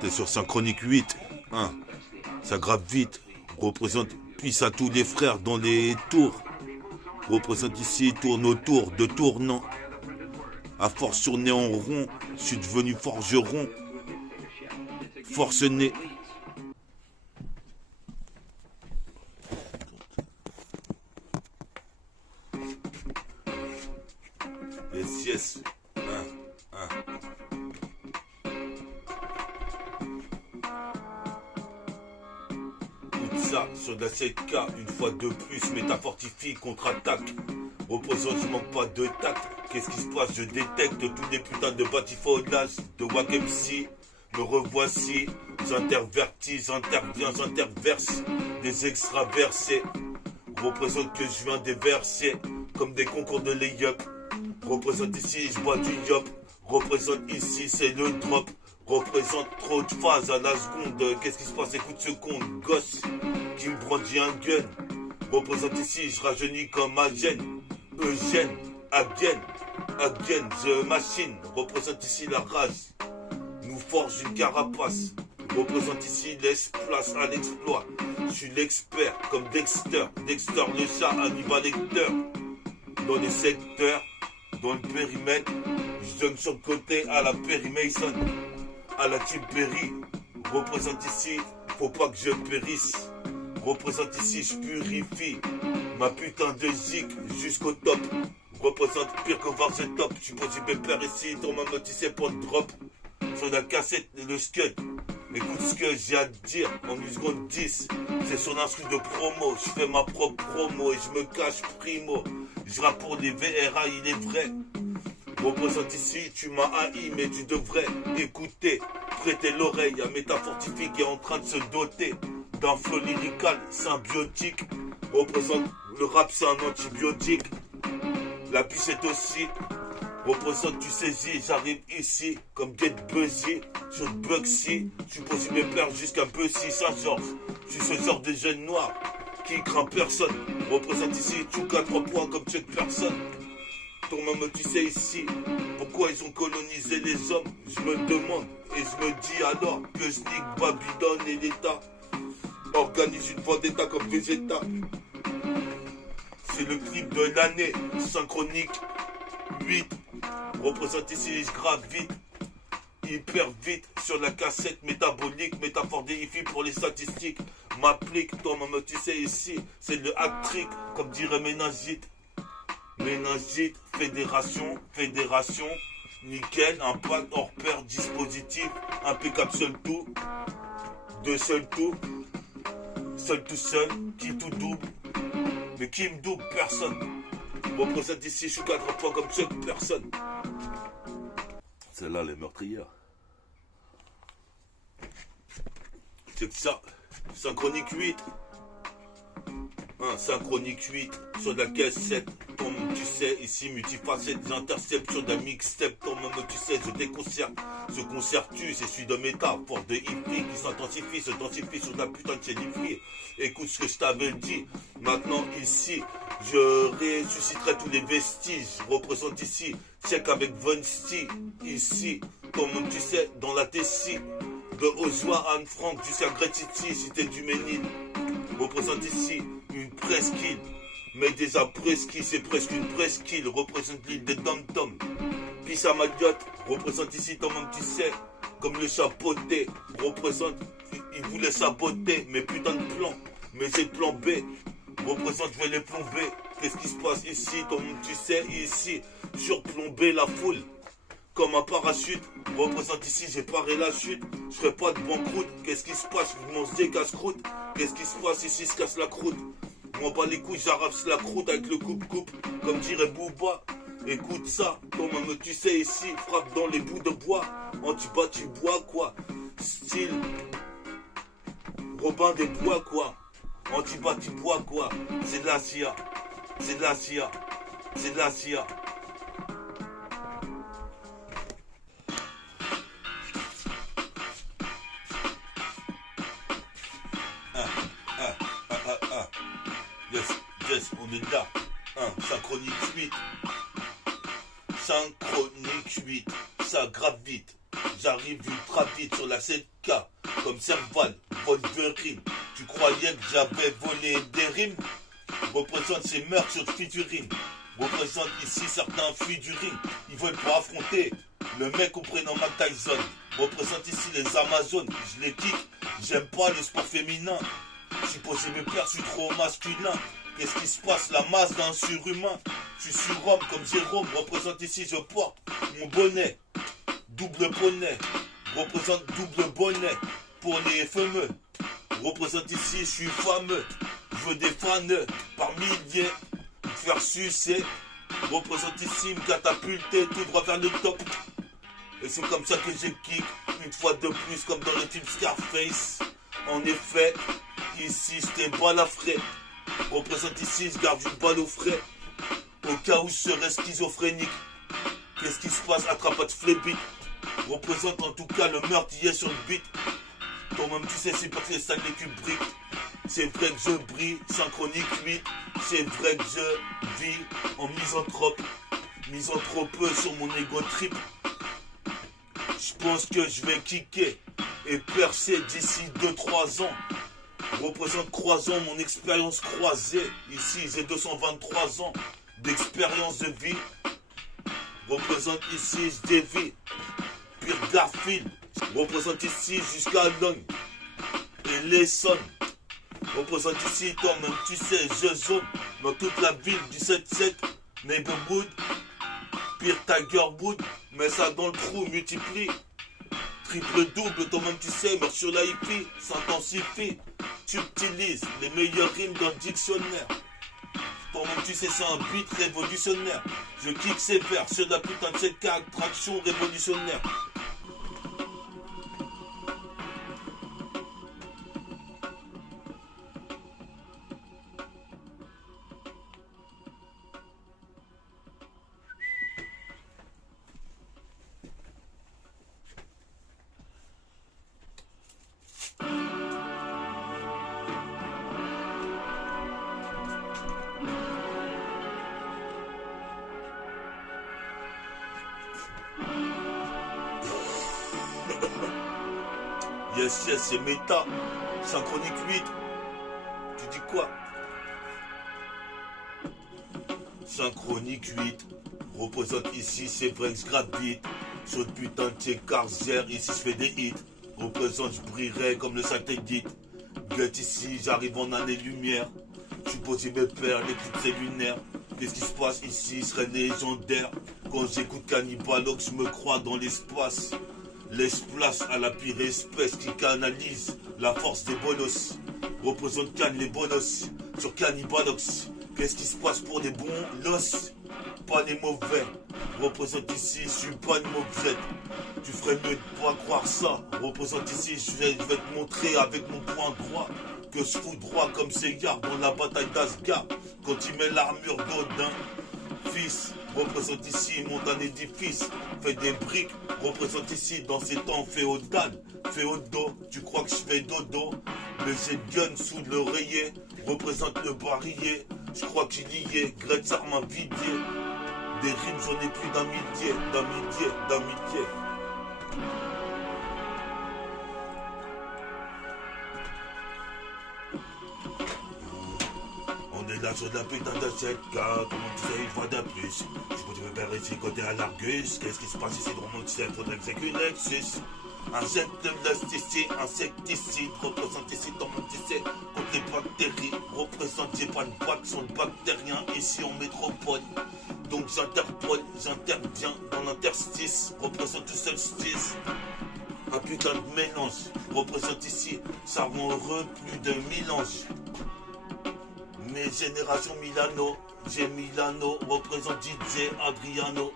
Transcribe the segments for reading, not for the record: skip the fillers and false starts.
T'es sur Synchronique 8. Ça grave vite. Représente puisse à tous les frères dans les tours. Représente ici, tourne autour de tournant. À force sur néon rond, je suis devenu forgeron. Forcené. Yes. Tout ça sur de la 7K, une fois de plus, métafortifie, contre-attaque. Représente, je manque pas de tact. Qu'est-ce qui se passe? Je détecte tous les putains de batifolage de Wack MC. Me revoici, j'intervertis, j'interviens, j'interverse des extraversés. Représente que je viens des versets, comme des concours de lay-up. Représente ici, je bois du yop. Représente ici, c'est le drop. Représente trop de phases à la seconde. Qu'est-ce qui se passe? Écoute ce con, gosse qui me brandit un gun. Représente ici, je rajeunis comme Agène. Eugène, again, the machine. Représente ici la rage. Nous forge une carapace. Représente ici, laisse place à l'exploit. Je suis l'expert comme Dexter. Dexter le chat, Hannibal Lecter. Dans les secteurs, dans le périmètre, je donne sur le côté à la Perry Mason, à la Team Perry. Représente ici, faut pas que je périsse. Représente ici, je purifie ma putain de zik jusqu'au top. Représente pire que voir ce top. Je suis possible père ici, ton maman tu sais pour le drop. Sur la cassette et le scud. Écoute ce que j'ai à te dire en 1 seconde 10. C'est sur l'instru de promo. Je fais ma propre promo et je me cache primo. Je rappe pour les VRA, il est vrai. Représente ici, tu m'as haï, mais tu devrais écouter. Prêter l'oreille à Métafortifie qui est en train de se doter d'un flow lyrical symbiotique. Représente le rap, c'est un antibiotique. La puce est aussi. Représente, tu saisis, j'arrive ici comme Get Buzzy sur Bugsy. Je suis possible de perdre jusqu'à Bussy, Saint-Georges. Je suis ce genre de jeune noir qui craint personne. Représente ici, Tchouka 3 points comme check personne. Ton maman, tu sais ici pourquoi ils ont colonisé les hommes. Je me demande et je me dis alors que je nique Babylone et l'État. Organise une vendetta comme Vegeta. C'est le clip de l'année, Synchronique 8. Représente ici, je grave vite, hyper vite, sur la cassette métabolique, métaphore déifi pour les statistiques. M'applique, toi maman tu sais ici, c'est le hack-trick, comme dirait Méningite. Méningite, fédération, nickel, impact, hors pair, dispositif, impeccable seul tout, deux seul tout seul, qui tout double, mais qui me double? Personne. Représente ici, je suis 4 points comme chaque personne. C'est là les meurtrières. C'est que ça. Synchronique 8. Synchronique 8. Sur la caisse 7. Ton tu sais, ici, multifacette. J'intercepte sur la mixtape. Ton même tu sais, je déconcerte. Ce concert-tu, c'est celui de méta. Fort de hippie qui s'intensifie, se densifie sur ta putain de chaîne hippie. Écoute ce que je t'avais dit. Maintenant, ici, je ressusciterai tous les vestiges. Représente ici. Check avec Von Sti. Ici, ton même tu sais, dans la Tessie. De Oswa Anne Frank jusqu'à Gretiti, cité du Ménil. Représente ici une presqu'île. Mais déjà presqu'île, c'est presque une presqu'île. Représente l'île des Dom-Tom. Pisse à Mayotte. Représente ici ton même tu sais. Comme le chapeauté. Représente, il voulait saboter mes putains de plans. Mais c'est le plan B. Représente, je vais les plomber. Qu'est-ce qui se passe ici? Ton même tu sais, ici. Surplomber la foule. Comme un parachute, représente ici, j'ai paré la chute. Je ferai pas de banqueroute. Qu'est-ce qui se passe? Je m'en se casse-croûte. Qu'est-ce qui se passe ici? Se casse la croûte. M'en bats les couilles, j'arrache la croûte avec le coupe-coupe. Comme dirait Booba. Écoute ça, ton même tu sais ici, frappe dans les bouts de bois. Antibat, tu bois quoi? Style Robin des Bois quoi? Antibat, tu bois quoi? C'est de la CIA. C'est de la CIA. C'est de la CIA. Yes, on est là. Synchronique 8. Synchronique 8, ça grave vite. J'arrive ultra vite sur la 7K, comme Serval, Wolverine. Tu croyais que j'avais volé des rimes? Représente ces meurtres sur featuring. Représente ici certains fuient du ring. Ils veulent pas affronter le mec au prénom Mike Tyson. Représente ici les Amazones. Je les kick, j'aime pas le sport féminin. Je suis posé mes pères, je suis trop masculin. Qu'est-ce qui se passe? La masse d'un surhumain. Je suis surhomme comme Jérôme. Représente ici, je porte mon bonnet. Double bonnet. Représente double bonnet pour les fameux. Représente ici, je suis fameux. Je veux des fans par milliers. Me faire sucer. Représente ici, me catapulter tout droit vers le top. Et c'est comme ça que j'ai kick. Une fois de plus, comme dans le film Scarface. En effet, ici, je t'ai balafré. Représente ici, je garde une balle au frais. Au cas où je serais schizophrénique. Qu'est-ce qui se passe? Attrape de flébite. Représente en tout cas le meurtrier sur le beat. Toi-même tu sais, c'est pas que les salles les Kubrick. C'est vrai que je brille, synchronique 8. C'est vrai que je vis en misanthrope. Misanthropeux sur mon ego trip. Je pense que je vais kicker et percer d'ici 2-3 ans. Représente croisant mon expérience croisée. Ici j'ai 223 ans d'expérience de vie. Représente ici je dévie. Pire Garfield. Représente ici jusqu'à Logne et l'Essonne. Représente ici toi-même tu sais je zone dans toute la ville du 7-7. Neighborhood. Pire Tiger Wood. Mets ça dans le trou, multiplie. Triple double, toi-même tu sais, meurs sur la hippie, s'intensifie. Tu utilises les meilleures rimes dans le dictionnaire. Toi-même tu sais, c'est un beat révolutionnaire. Je kick sévère sur la putain de cette traction révolutionnaire. Yes, yes, c'est méta. Synchronique 8. Tu dis quoi? Synchronique 8. Représente ici, c'est vrai que je gratte vite. Sur le putain de tes carrières, ici je fais des hits. Représente, je brillerai comme le satellite. Guette ici, j'arrive en année-lumière. Je suis posé mes pères, les coups de lunaires. Qu'est-ce qui se passe ici? Serait légendaire. Quand j'écoute Cannibalox, je me crois dans l'espace. Laisse place à la pire espèce qui canalise la force des bolos. Représente Cannes les bolos sur Cannibalox. Qu'est-ce qui se passe pour les bons los? Pas les mauvais. Représente ici, je suis pas une mauviette. Tu ferais mieux de pas croire ça. Représente ici, je vais te montrer avec mon poing droit que je fous droit comme Seyard dans la bataille d'Asgard. Quand il met l'armure d'Odin. Fils, représente ici, monte un édifice, fait des briques, représente ici dans ces temps féodal, féodaux, tu crois que je fais dodo, mais j'ai gun sous l'oreiller, représente le barillet, je crois que j'ai lié, Gretz m'a vidé, des rimes j'en ai plus d'un millier, d'un millier, d'un millier. On est là sur la putain de 7K, comment tu sais, une fois de plus. Je peux te faire ici côté à l'Argus. Qu'est-ce qui se passe ici dans mon ciel? Faudrait que c'est qu'une Lexus. Insecte de l'asticide, insecticide, représente ici dans mon tissé contre les bactéries. Représente, j'ai pas de bac sur le bactérien ici en métropole. Donc j'interpole, j'interviens dans l'interstice, représente tout seul style. Un putain de mélange, représente ici, ça rend heureux plus de 1000 anges. Mes générations Milano, j'ai Milano, représente DJ Adriano.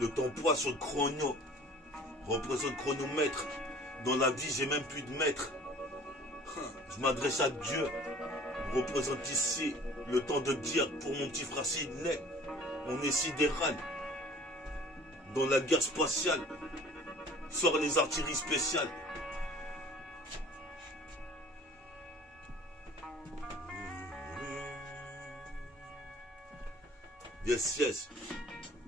Le temps poids sur le chrono, représente chronomètre. Dans la vie, j'ai même plus de maître. Je m'adresse à Dieu, représente ici le temps de dire pour mon petit frère Sidney. On est sidéral. Dans la guerre spatiale, sort les artilleries spéciales. Yes, yes.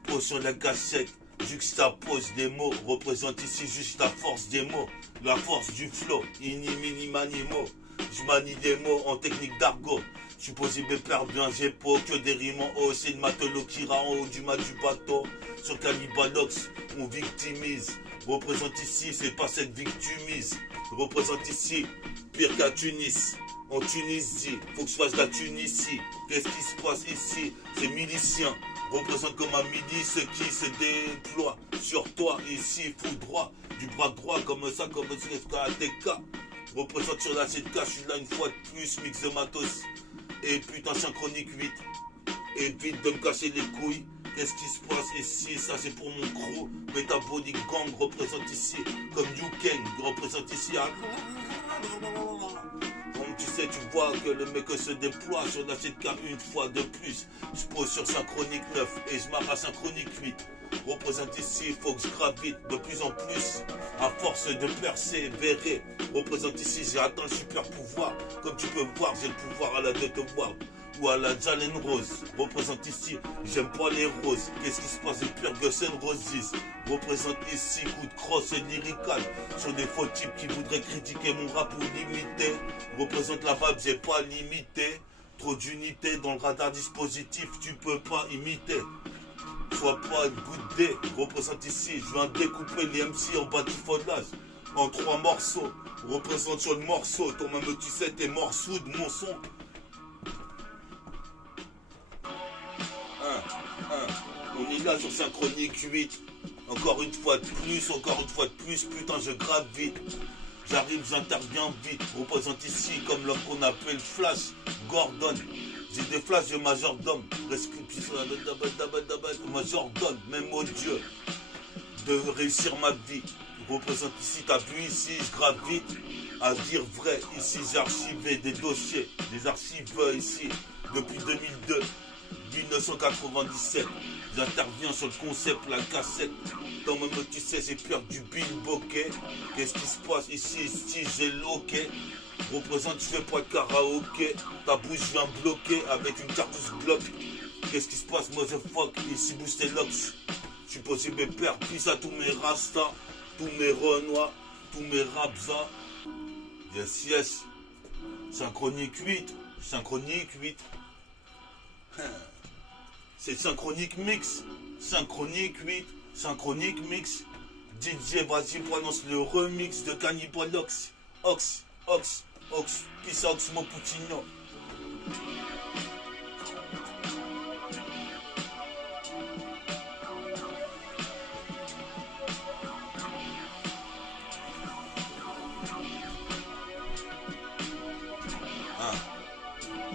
Pose sur la cassette, juxtapose les mots, représente ici juste la force des mots, la force du flow, ini mini manimo. Je manie les mots en technique d'argot. Je suis posé père bien, j'ai pas que des rimes en haut. C'est le matelot qui rend en haut du mât du bateau. Sur Calibalox, on victimise. Représente ici, c'est pas cette victimise. Représente ici, pire qu'à Tunis. En Tunisie, faut que je fasse la Tunisie. Qu'est-ce qui se passe ici? C'est milicien. Représente comme un milice qui se déploie sur toi ici, fou droit. Du bras droit comme ça, comme ce KTK. Représente sur la 7K, je suis là une fois de plus, mix de matos. Et putain, synchronique 8. Évite de me casser les couilles. Qu'est-ce qui se passe ici? Ça c'est pour mon crew. Metabolic Gang représente ici. Comme Yukeng représente ici. Donc tu sais, tu vois que le mec se déploie sur la 7K une fois de plus. Je pose sur synchronique 9 et je marre à synchronique 8. Représente ici, il faut que je gravite de plus en plus. À force de persévérer. Représente ici, j'ai atteint le super pouvoir. Comme tu peux voir, j'ai le pouvoir à la de te voir. Ou à la Jalen Rose. Représente ici, j'aime pas les roses. Qu'est-ce qui se passe? J'ai pire que Sen Roses. Représente ici, coup de crosse et lyrical. Sur des faux types qui voudraient critiquer mon rap ou l'imiter. Représente la vibe, j'ai pas limité. Trop d'unités dans le radar dispositif, tu peux pas imiter. Sois pas goûté, représente ici, je viens découper les MC en bâtifondage, en 3 morceaux, représente sur le morceau, toi-même tu sais t'es morceau de mon son. On est là sur synchronique 8, encore une fois de plus, putain je grave vite. J'arrive, j'interviens vite, représente ici comme l'homme qu'on appelle Flash Gordon. J'ai des flashs de majordome, majordome, même au Dieu, de réussir ma vie. Représente ici, t'as vu ici, je grave vite, à dire vrai, ici j'ai archivé des dossiers, des archives ici, depuis 2002, 1997. J'interviens sur le concept, la cassette. Tant même tu sais, j'ai peur du Bill Bokeh. Qu'est-ce qui se passe ici, j'ai loqué. Représente, je fais pas de karaoké. Ta bouche vient bloquer avec une cartouche Glock. Qu'est-ce qui se passe, motherfuck? Ici, booster Lox. Je suis posé mes pères, puis à tous mes rastas, tous mes renois, tous mes rapsas. Yes, yes. Synchronique 8. Synchronique 8. C'est synchronique mix. Synchronique 8. Synchronique mix. DJ, vas-y, prononce le remix de Cannibalox. Ox, Ox, Ox, Pisa Ox Moputinho.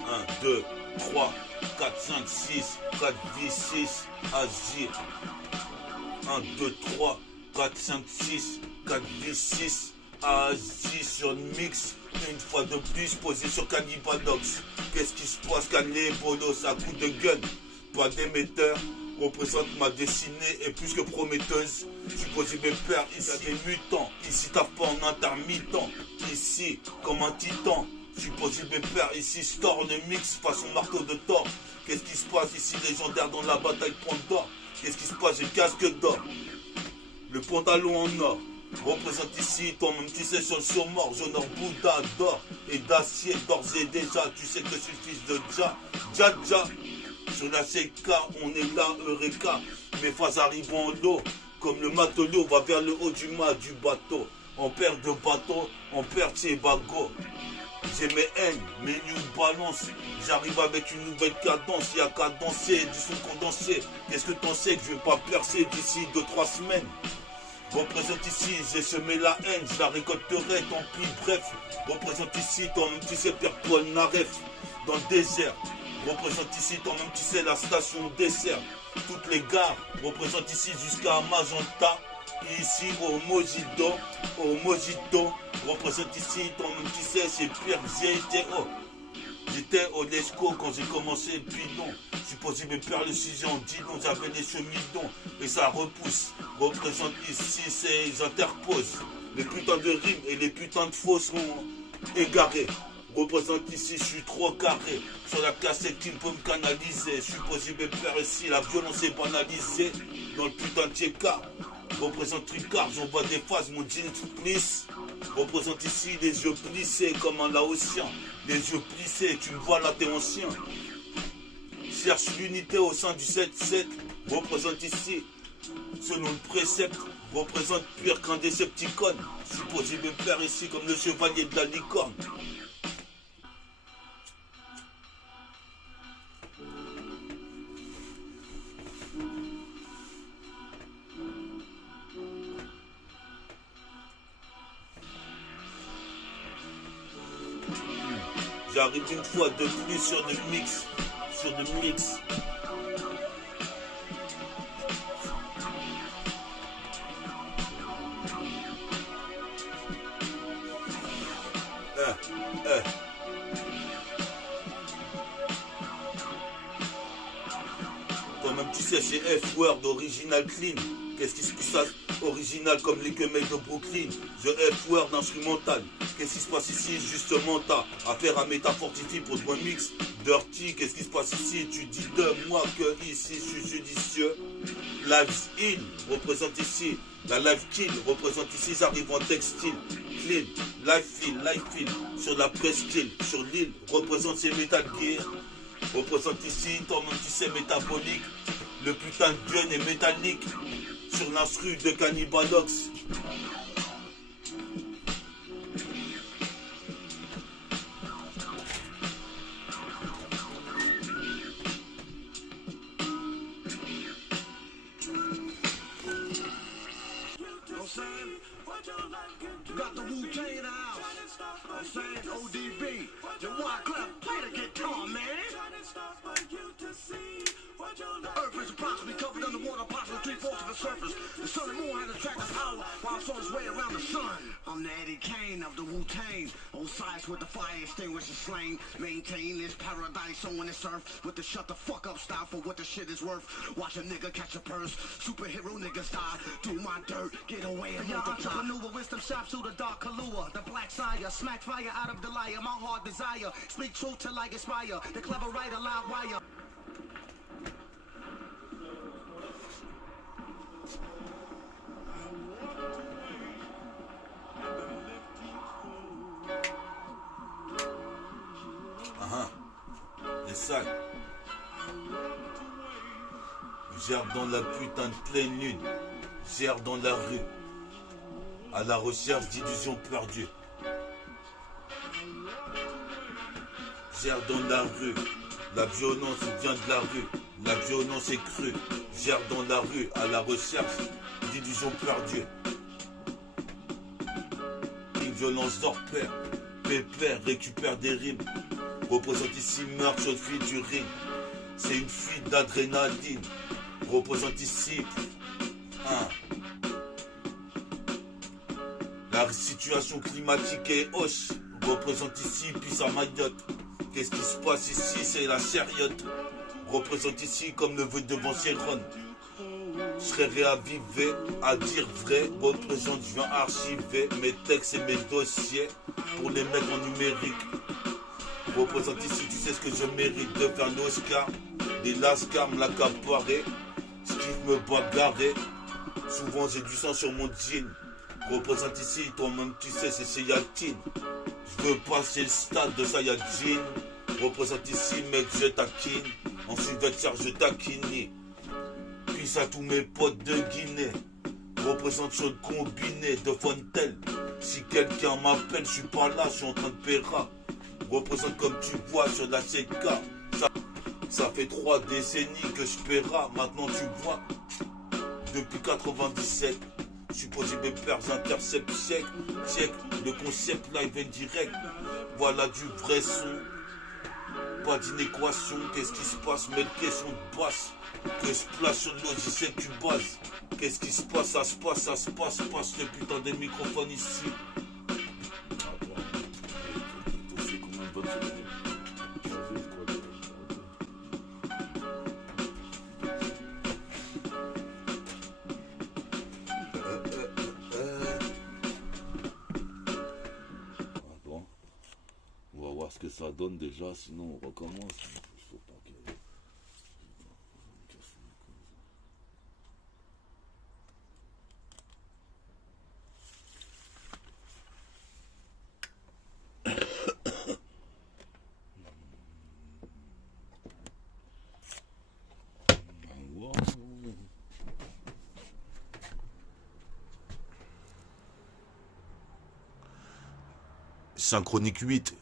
Un, 2, 3, 4, 5, 6, 4, 10, 6, Asie. 1, 2, 3, 4, 5, 6, 4, 10, 6, Asie sur le mix. Une fois de plus posé sur Cannibalox. Qu'est-ce qui se passe? Cané, bolos à coup de gun. Pas d'émetteur. Représente ma destinée est plus que prometteuse. Je suis posé mes pères, ici y a des mutants. Ici t'as pas en intermittent. Ici comme un titan. Je suis posé mes pères, ici je tords le mix façon marteau de Thor. Qu'est-ce qui se passe ici légendaire dans la bataille point d'or? Qu'est-ce qui se passe? J'ai le casque d'or. Le pantalon en or. Représente ici, toi-même tu sais sur le surmort, j'honore Bouddha d'or et d'acier d'ores et déjà, tu sais que je suis fils de Dja. Sur la CK, on est là, Eureka, mes phases arrivent en lot, comme le matelot va vers le haut du mât du bateau, on perd de bateau, on perd ses bagots. J'ai mes haines, mes news balance, j'arrive avec une nouvelle cadence, il y a qu'à danser, du son condensé, qu'est-ce que t'en sais que je vais pas percer d'ici 2-3 semaines? Représente ici, j'ai semé la haine, je la récolterai, tant pis, bref. Représente ici, toi-même tu sais, Pierre-Paul Naref, dans le désert. Représente ici, toi-même tu sais, la station dessert. Toutes les gares, représente ici jusqu'à Magenta. Ici au Mojito, représente ici, toi-même tu sais, c'est Pierre GTO. J'étais au Lesco quand j'ai commencé bidon. Je suis posé mes pères le sujet en didon, j'avais les chemidons et ça repousse. Représente ici, ils interposent. Les putains de rimes et les putains de faux sont égarés. Représente ici, je suis trop carré. Sur la cassette qui peut me canaliser. Je suis possible de faire ici, la violence est banalisée. Dans le putain de Tcheka. Représente Ricard, j'envoie des phases, mon jean plisse. Représente ici les yeux plissés comme un laotien. Les yeux plissés, tu me vois là, t'es ancien. Cherche l'unité au sein du 7-7. Représente ici, selon le précepte. Représente pire qu'un Decepticon. Je suis possible de faire ici comme le chevalier de la licorne. J'arrive une fois de plus sur le mix. Sur le mix. Toi-même tu sais c'est F-word original clean. Qu'est-ce qui se passe original comme les quemelles de Brooklyn. Je F-word instrumental. Qu'est-ce qui se passe ici justement t'as affaire à métafortifie pour de mix dirty. Qu'est-ce qui se passe ici? Tu dis de moi que ici je suis judicieux. Lives in représente ici. La live kill représente ici. J'arrive en textile. Clean. Live feel. Sur la presqu'île. Sur l'île représente ces Metal Gear. Représente ici. Toi-même tu sais métabolique. Le putain de gun est métallique. Sur l'instru de Cannibalox. Got the Wu-Tang in the house. I'm saying ODB. The Wyclef, play the guitar, man. Earth is approximately covered underwater, approximately 3/4 of the surface. The sun and moon has attracted power while it's on its way around the sun. I'm the Eddie Kane of the Wu-Tang. On sides with the fire extinguisher slain. Maintain this paradise on this earth with the shut the fuck up style for what the shit is worth. Watch a nigga catch a purse. Superhero niggas die. Do my dirt, get away and multiply. Entrepreneur, wisdom shops through the dark Kahlua. The black sire, smack fire out of the liar. My heart desire, speak truth till I inspire. The clever writer, loud wire. Les salles. Gère dans la putain de pleine lune. Gère dans la rue. À la recherche d'illusions perdues. Gère dans la rue. La violence vient de la rue. La violence est crue. Gère dans la rue. À la recherche d'illusions perdues. Une violence hors pair. Pépère récupère des rimes. Représente ici meurtre sur le featuring. C'est une fuite d'adrénaline. Représente ici la situation climatique est hoche. Représente ici puis à Mayotte. Qu'est-ce qui se passe ici? C'est la chériote. Représente ici comme neveu de Vancéron. Je serais réavivé à dire vrai. Représente, je viens archiver mes textes et mes dossiers pour les mettre en numérique. Représente ici, tu sais ce que je mérite de faire l'Oscar. Des lascars me l'accaparer. Ce qui me bagarrer. Souvent j'ai du sang sur mon jean. Représente ici, toi-même tu sais, c'est chez Yatine. Je veux passer le stade de Sayajin. Représente ici, mec, je taquine. Ensuite, je taquine. Puis à tous mes potes de Guinée. Représente sur le combiné de Fontel. Si quelqu'un m'appelle, je suis pas là, je suis en train de péra. Représente comme tu vois sur la CK. Ça fait 3 décennies que je paiera. Maintenant tu vois. Depuis 97. Je suis posé mes pères intercept check. Check le concept live et direct. Voilà du vrai son. Pas d'inéquation. Qu'est-ce qui se passe? Mes questions de basse. Que je place sur le logiciel tu bases. Qu'est-ce qui se passe? Ça se passe. Passe le putain des microphones ici. ce que ça donne déjà, sinon on recommence. Faut pas que... Synchronique 8.